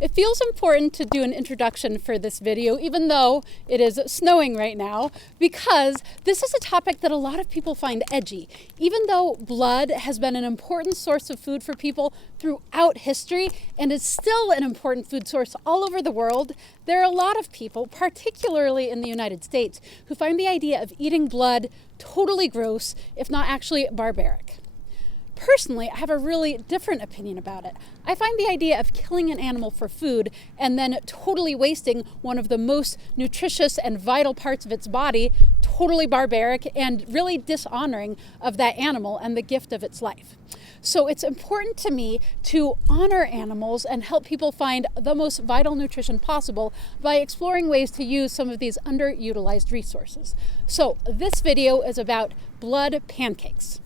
It feels important to do an introduction for this video, even though it is snowing right now, because this is a topic that a lot of people find edgy. Even though blood has been an important source of food for people throughout history and is still an important food source all over the world, there are a lot of people, particularly in the United States, who find the idea of eating blood totally gross, if not actually barbaric. Personally, I have a really different opinion about it. I find the idea of killing an animal for food and then totally wasting one of the most nutritious and vital parts of its body totally barbaric and really dishonoring of that animal and the gift of its life. So it's important to me to honor animals and help people find the most vital nutrition possible by exploring ways to use some of these underutilized resources. So this video is about blood pancakes.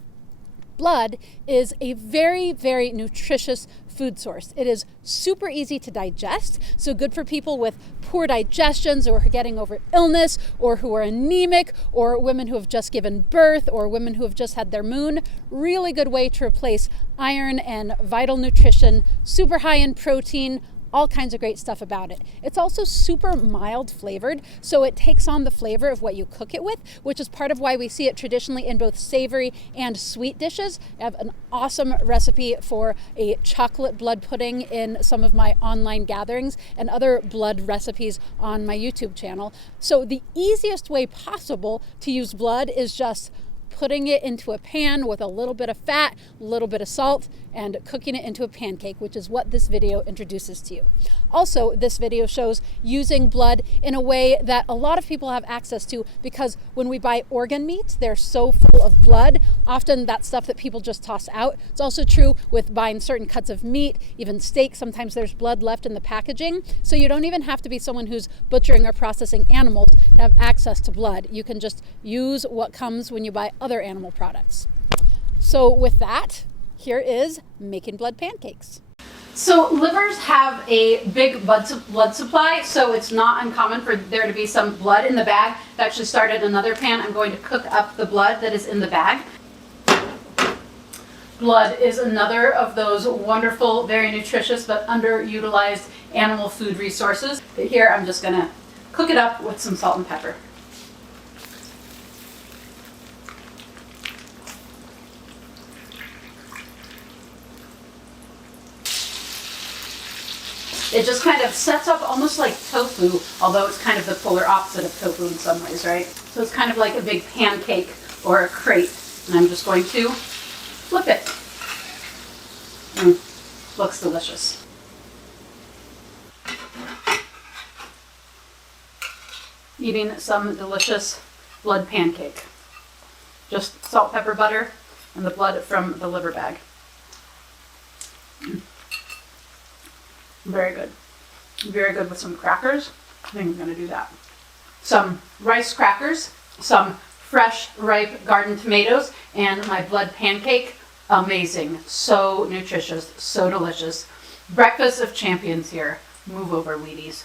Blood is a very, very nutritious food source. It is super easy to digest, so good for people with poor digestions or who are getting over illness or who are anemic or women who have just given birth or women who have just had their moon. Really good way to replace iron and vital nutrition, super high in protein, all kinds of great stuff about it. It's also super mild flavored, so it takes on the flavor of what you cook it with, which is part of why we see it traditionally in both savory and sweet dishes. I have an awesome recipe for a chocolate blood pudding in some of my online gatherings and other blood recipes on my YouTube channel. So the easiest way possible to use blood is just putting it into a pan with a little bit of fat, a little bit of salt, and cooking it into a pancake, which is what this video introduces to you. Also, this video shows using blood in a way that a lot of people have access to, because when we buy organ meats, they're so full of blood. Often that's stuff that people just toss out. It's also true with buying certain cuts of meat, even steak. Sometimes there's blood left in the packaging. So you don't even have to be someone who's butchering or processing animals to have access to blood. You can just use what comes when you buy other animal products. So with that, here is making blood pancakes. So livers have a big blood supply, so it's not uncommon for there to be some blood in the bag. I've actually started another pan. I'm going to cook up the blood that is in the bag. Blood is another of those wonderful, very nutritious, but underutilized animal food resources. But here I'm just gonna cook it up with some salt and pepper. It just kind of sets up almost like tofu, although it's kind of the polar opposite of tofu in some ways, right? So it's kind of like a big pancake or a crepe. And I'm just going to flip it. Looks delicious. Eating some delicious blood pancake. Just salt, pepper, butter, and the blood from the liver bag. Very good. Very good with some crackers. I think I'm going to do that. Some rice crackers, some fresh, ripe garden tomatoes, and my blood pancake. Amazing. So nutritious, so delicious. Breakfast of champions here. Move over, Wheaties.